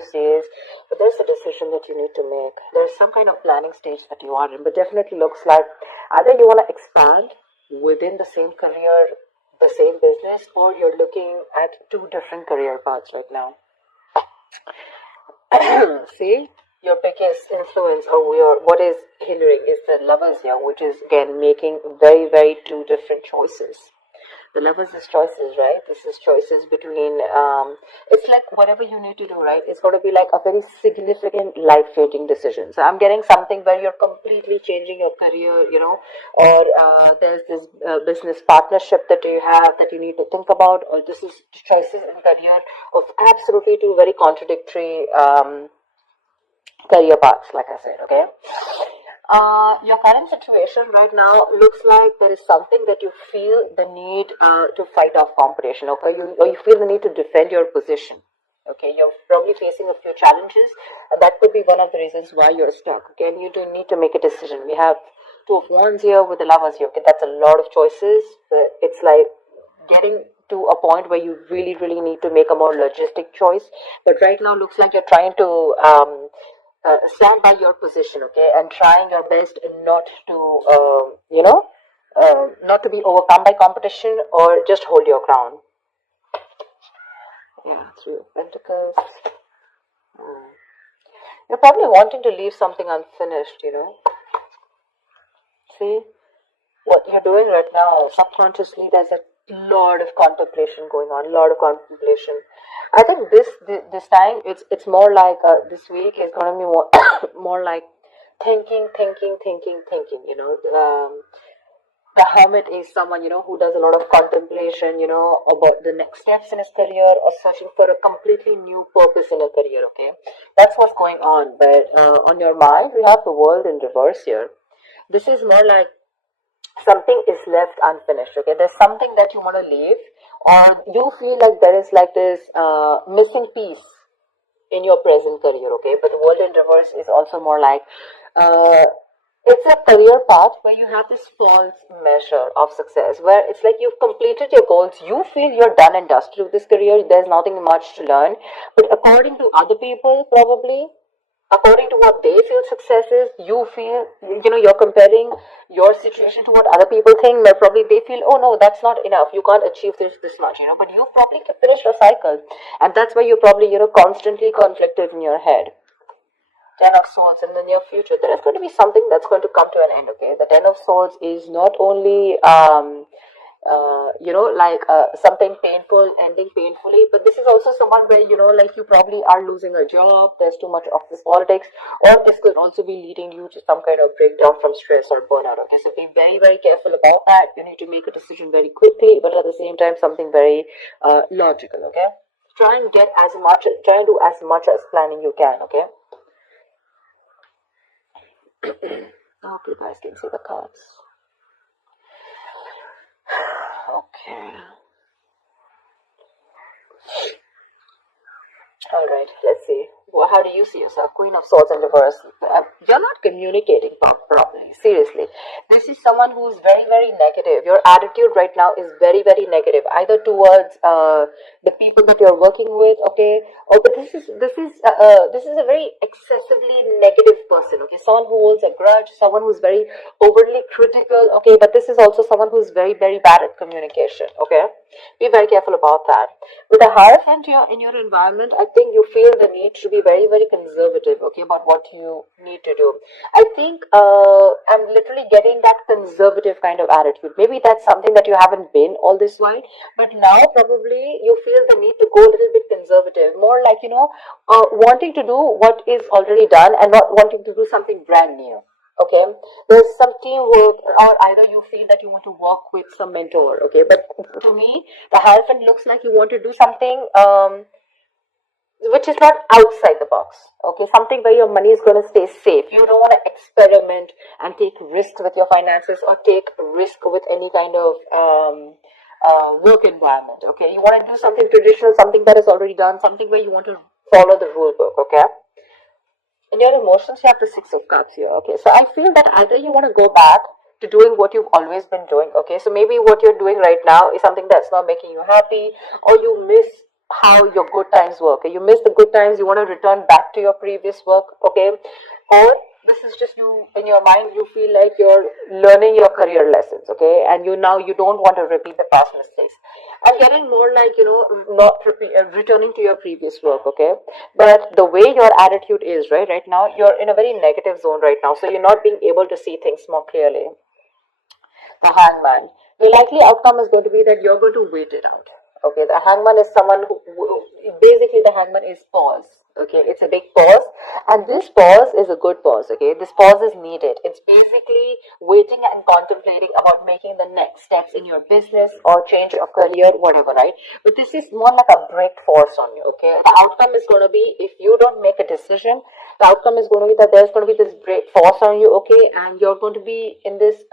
says, but there's a decision that you need to make. There's some kind of planning stage that you are in, but definitely looks like either you want to expand within the same career, the same business, or you're looking at two different career paths right now. See, your biggest influence or what is hindering is the Lovers here, which is again making very two different choices. The Lovers is choices, right? This is choices between, it's like whatever you need to do, right? It's going to be like a very significant life-changing decision. So I'm getting something where you're completely changing your career, or there's this business partnership that you have that you need to think about, or this is choices in career of absolutely two very contradictory career paths, like I said, okay? Your current situation right now looks like there is something that you feel the need to fight off competition, okay? Or you feel the need to defend your position, okay? You're probably facing a few challenges, and that could be one of the reasons why you're stuck, okay? And you do need to make a decision. We have Two of Wands here with the Lovers here, okay? That's a lot of choices. It's like getting to a point where you really need to make a more logistic choice, but right now looks like you're trying to stand by your position, okay, and trying your best not to, not to be overcome by competition, or just hold your ground. Yeah, Three of Pentacles. You're probably wanting to leave something unfinished, See, what you're doing right now, subconsciously, there's a lot of contemplation going on, I think this time it's more like this week is going to be more more like thinking. The Hermit is someone who does a lot of contemplation, about the next steps in his career, or searching for a completely new purpose in a career. Okay, that's what's going on. But on your mind, we have the World in reverse here. This is more like something is left unfinished, okay? There's something that you want to leave, or you feel like there is like this missing piece in your present career, okay? But the World in reverse is also more like it's a career path where you have this false measure of success, where it's like you've completed your goals, you feel you're done and dusted with this career, there's nothing much to learn, but according to other people, probably according to what they feel success is, you feel, you're comparing your situation to what other people think, where probably they feel, oh no, that's not enough, you can't achieve this much, but you probably finished your cycle, and that's why you're probably, constantly conflicted in your head. Ten of Swords in the near future, there is going to be something that's going to come to an end, okay? The Ten of Swords is not only something painful ending painfully, but this is also someone where like you probably are losing a job, there's too much office politics, or this could also be leading you to some kind of breakdown from stress or burnout, okay? So be very careful about that. You need to make a decision very quickly, but at the same time something very logical, okay? Try and do as much as planning you can, okay? I hope you guys can see the cards. Okay. Alright, let's see. Well, how do you see yourself? Queen of Swords in reverse. You're not communicating properly. Seriously. This is someone who is very negative. Your attitude right now is very negative, either towards the people that you're working with, okay? Oh, but this is a very excessively negative person, okay? Someone who holds a grudge, someone who's very overly critical, okay? But this is also someone who's very bad at communication, okay? Be very careful about that. With a Hierophant here in your environment, I think you feel the need to be very conservative, okay, about what you need to do. I think I'm literally getting that conservative kind of attitude. Maybe that's something that you haven't been all this while, but now probably you feel the need to go a little bit conservative, more like, wanting to do what is already done and not wanting to do something brand new. Okay, there's some teamwork, or either you feel that you want to work with some mentor, okay? But to me, the Hierophant looks like you want to do something which is not outside the box, okay? Something where your money is going to stay safe. You don't want to experiment and take risks with your finances, or take risk with any kind of work environment, okay? You want to do something traditional, something that is already done, something where you want to follow the rule book, okay? In your emotions, you have the Six of Cups here, okay? So I feel that either you want to go back to doing what you've always been doing, okay? So maybe what you're doing right now is something that's not making you happy, or you miss how your good times work. Okay? You miss the good times, you want to return back to your previous work, okay? Or this is just you in your mind, you feel like you're learning your career lessons, okay? And you don't want to repeat the past mistakes. I'm getting more like, not returning to your previous work, okay? But the way your attitude is, right now, you're in a very negative zone right now, so you're not being able to see things more clearly. The hangman. The likely outcome is going to be that you're going to wait it out. Okay, the hangman is someone who basically the hangman is pause. Okay, it's a big pause, and this pause is a good pause. Okay, this pause is needed. It's basically waiting and contemplating about making the next steps in your business or change of career, whatever, right? But this is more like a break force on you. Okay, the outcome is going to be if you don't make a decision, the outcome is going to be that there's going to be this great force on you, okay, and you're going to be in this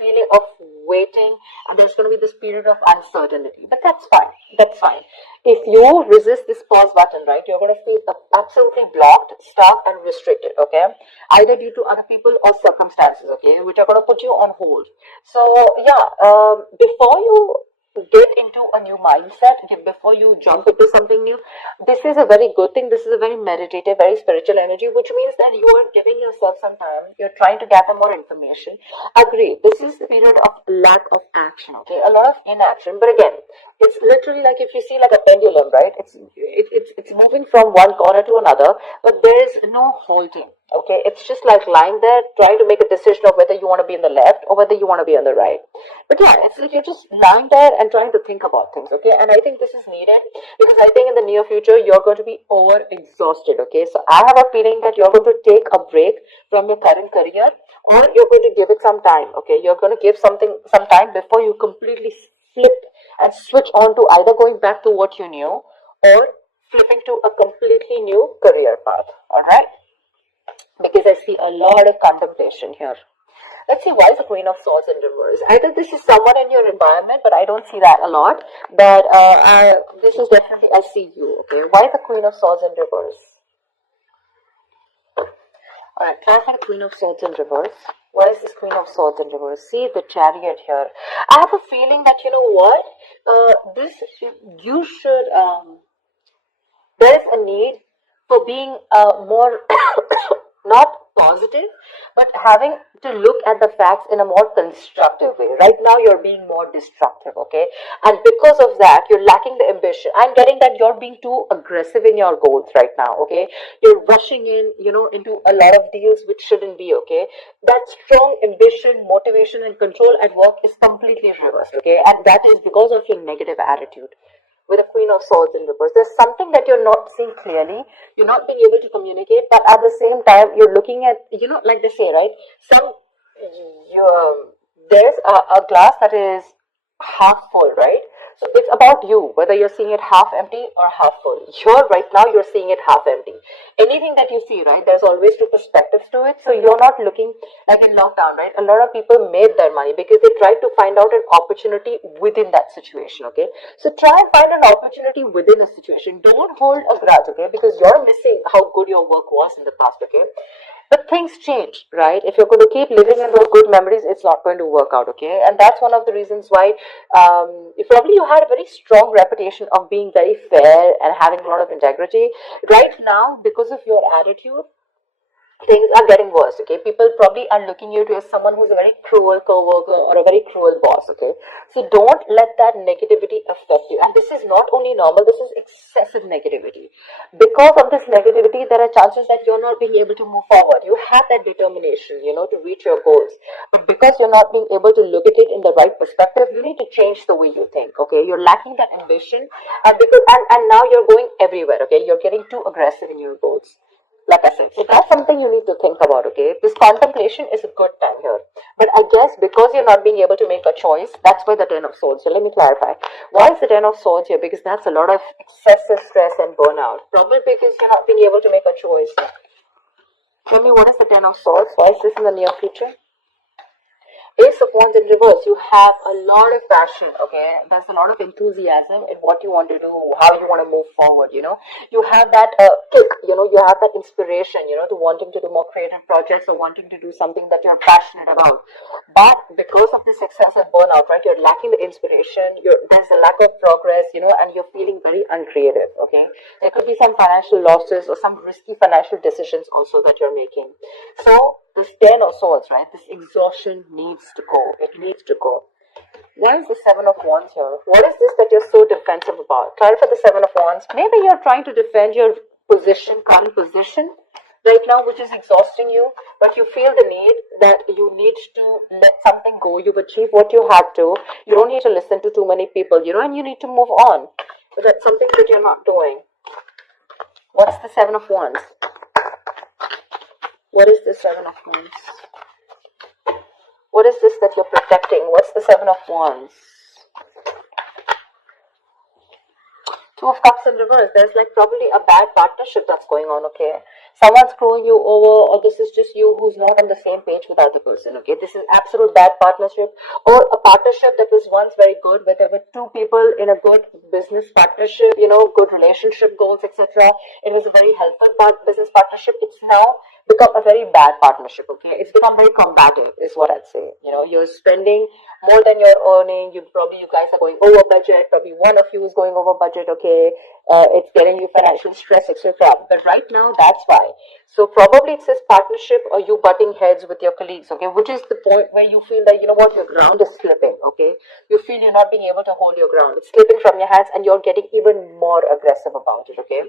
feeling of waiting, and there's going to be this period of uncertainty. But that's fine. That's fine. If you resist this pause button, right, you're going to feel absolutely blocked, stuck, and restricted, okay, either due to other people or circumstances, okay, which are going to put you on hold. So yeah, before you get into a new mindset, before you jump into something new, this is a very good thing. This is a very meditative, very spiritual energy, which means that you are giving yourself some time, you're trying to gather more information. Agree, this is the period of lack of action, okay, a lot of inaction. But again, it's literally like if you see like a pendulum, right, it's moving from one corner to another, but there is no halting. Okay, it's just like lying there trying to make a decision of whether you want to be in the left or whether you want to be on the right. But yeah, it's like you're just lying there and trying to think about things, okay? And I think this is needed because I think in the near future you're going to be over exhausted, okay? So I have a feeling that you're going to take a break from your current career, or you're going to give it some time, okay? You're going to give something some time before you completely flip and switch on to either going back to what you knew or flipping to a completely new career path, all right? Because I see a lot of contemplation here. Let's see, why is the Queen of Swords in reverse? Either this is someone in your environment, but I don't see that a lot. But this is definitely, I see you, okay? Why is the Queen of Swords in reverse? Alright, clarify the Queen of Swords in reverse. Why is this Queen of Swords in reverse? See the Chariot here. I have a feeling that, you know what? You should, there is a need for being more not positive, but having to look at the facts in a more constructive way. Right now, you're being more destructive, okay? And because of that, you're lacking the ambition. I'm getting that you're being too aggressive in your goals right now, okay? You're rushing in, into a lot of deals which shouldn't be, okay? That strong ambition, motivation, and control at work is completely reversed, okay? And that is because of your negative attitude. With a Queen of Swords in reverse, there's something that you're not seeing clearly, you're not being able to communicate, but at the same time you're looking at, like they say, right, there's a glass that is half full, right? So it's about you, whether you're seeing it half empty or half full. Here, right now, you're seeing it half empty. Anything that you see, right, there's always two perspectives to it. So you're not looking like in lockdown, right? A lot of people made their money because they tried to find out an opportunity within that situation, okay? So try and find an opportunity within a situation. Don't hold a grudge, okay? Because you're missing how good your work was in the past, okay? But things change, right? If you're going to keep living in those good memories, it's not going to work out, okay? And that's one of the reasons why you had a very strong reputation of being very fair and having a lot of integrity. Right now, because of your attitude, things are getting worse, okay? People probably are looking at you as someone who's a very cruel co-worker or a very cruel boss, okay? So don't let that negativity affect you. And this is not only normal, this is excessive negativity. Because of this negativity, there are chances that you're not being able to move forward. You have that determination, to reach your goals. But because you're not being able to look at it in the right perspective, you need to change the way you think, okay? You're lacking that ambition, and now you're going everywhere, okay? You're getting too aggressive in your goals. Like I said, so that's something you need to think about, okay? This contemplation is a good time here. But I guess because you're not being able to make a choice, that's why the Ten of Swords. So let me clarify. Why is the Ten of Swords here? Because that's a lot of excessive stress and burnout. Probably because you're not being able to make a choice. Tell me, what is the Ten of Swords? Why is this in the near future? Ace of Wands in reverse, you have a lot of passion, okay? There's a lot of enthusiasm in what you want to do, how you want to move forward, you know? You have that kick, you know, you have that inspiration, you know, to wanting to do more creative projects or wanting to do something that you're passionate about. But because of the success and burnout, right, you're lacking the inspiration, there's a lack of progress, you know, and you're feeling very uncreative, okay? There could be some financial losses or some risky financial decisions also that you're making. So this 10 of swords, right, this exhaustion needs to go. It needs to go. Why is the 7 of Wands here? What is this that you're so defensive about? Clarify the 7 of Wands. Maybe you're trying to defend your position, current position right now, which is exhausting you, but you feel the need that you need to let something go. You've achieved what you had to. You don't need to listen to too many people, you know, and you need to move on. But that's something that you're not doing. What's the 7 of Wands? What is the 7 of Wands? What is this that you're protecting? What's the 7 of Wands? 2 of Cups in reverse. There's like probably a bad partnership that's going on, okay? Someone's screwing you over, or this is just you who's not on the same page with the other person, okay? This is absolute bad partnership, or a partnership that was once very good, where there were two people in a good business partnership, you know, good relationship goals, etc. It was a very helpful business partnership. It's now become a very bad partnership, okay? It's become very combative, is what I'd say. You know, you're spending more than you're earning. You guys are going over budget. Probably one of you is going over budget, okay? It's getting you financial stress, etc. But right now, that's why. So probably it's this partnership or you butting heads with your colleagues, okay? Which is the point where you feel that, you know what, your ground is slipping, okay? You feel you're not being able to hold your ground. It's slipping from your hands and you're getting even more aggressive about it, okay?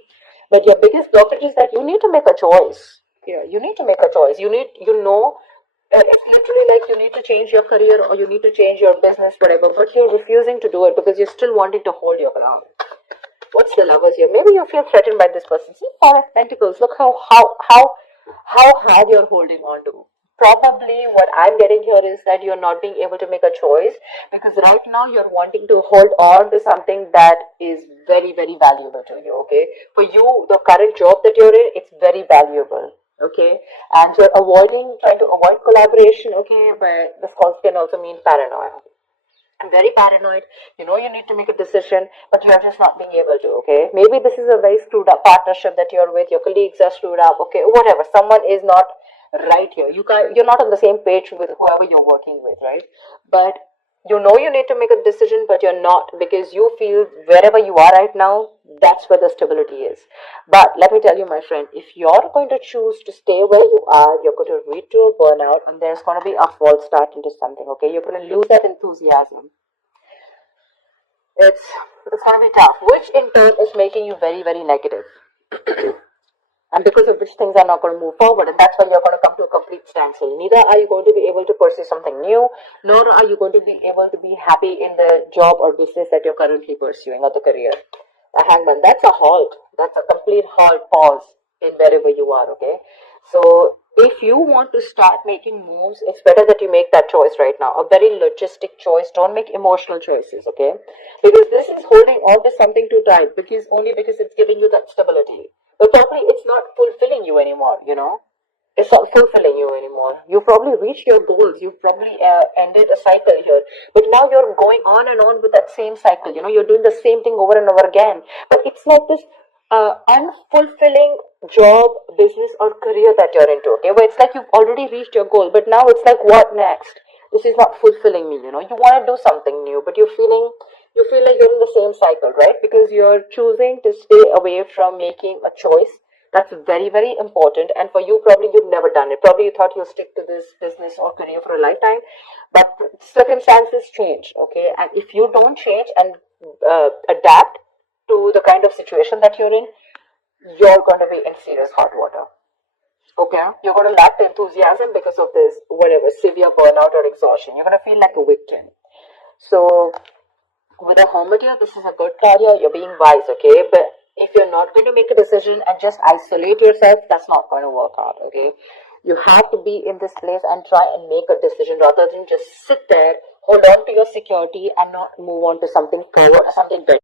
But your biggest blockage is that you need to make a choice. Yeah, you need to make a choice. It's literally like you need to change your career or you need to change your business, whatever, but you're refusing to do it because you're still wanting to hold your ground. What's the Lovers here? Maybe you feel threatened by this person. See, Four of Pentacles. Look how hard you're holding on to. Probably what I'm getting here is that you're not being able to make a choice because right now you're wanting to hold on to something that is very, very valuable to you, okay? For you, the current job that you're in, it's very valuable, okay? And you're trying to avoid collaboration, okay? But this can also mean paranoia. I'm very paranoid. You know you need to make a decision, but you're just not being able to, okay? Maybe this is a very screwed up partnership that you're with. Your colleagues are screwed up, okay? Whatever. Someone is not right here. You're not on the same page with whoever you're working with, right? But you know you need to make a decision, but you're not because you feel wherever you are right now, that's where the stability is. But let me tell you, my friend, if you're going to choose to stay where you are, you're going to lead to a burnout and there's going to be a false start into something, okay? You're going to lose that enthusiasm. It's going to be tough, which in turn is making you very, very negative. And because of which things are not going to move forward, and that's why you're going to come to a complete standstill. Neither are you going to be able to pursue something new, nor are you going to be able to be happy in the job or business that you're currently pursuing or the career. A Hangman, that's a halt. That's a complete halt, pause in wherever you are, okay? So if you want to start making moves, it's better that you make that choice right now. A very logistic choice. Don't make emotional choices, okay? Because this is holding on to something too tight, because it's giving you that stability. But probably it's not fulfilling you anymore, you know. It's not fulfilling you anymore. You probably reached your goals. You probably ended a cycle here. But now you're going on and on with that same cycle. You know, you're doing the same thing over and over again. But it's like this unfulfilling job, business or career that you're into, okay? Where it's like you've already reached your goal. But now it's like, what next? This is not fulfilling me, you know. You want to do something new, but you feel like you're in the same cycle, right? Because you're choosing to stay away from making a choice. That's very, very important. And for you, probably you've never done it. Probably you thought you'll stick to this business or career for a lifetime. But circumstances change, okay? And if you don't change and adapt to the kind of situation that you're in, you're going to be in serious hot water. Okay? You're going to lack the enthusiasm because of this, whatever, severe burnout or exhaustion. You're going to feel like a victim. So with a Hermit here, this is a good card here. You're being wise, okay? But if you're not going to make a decision and just isolate yourself, that's not going to work out, okay? You have to be in this place and try and make a decision rather than just sit there, hold on to your security and not move on to something forward or something better.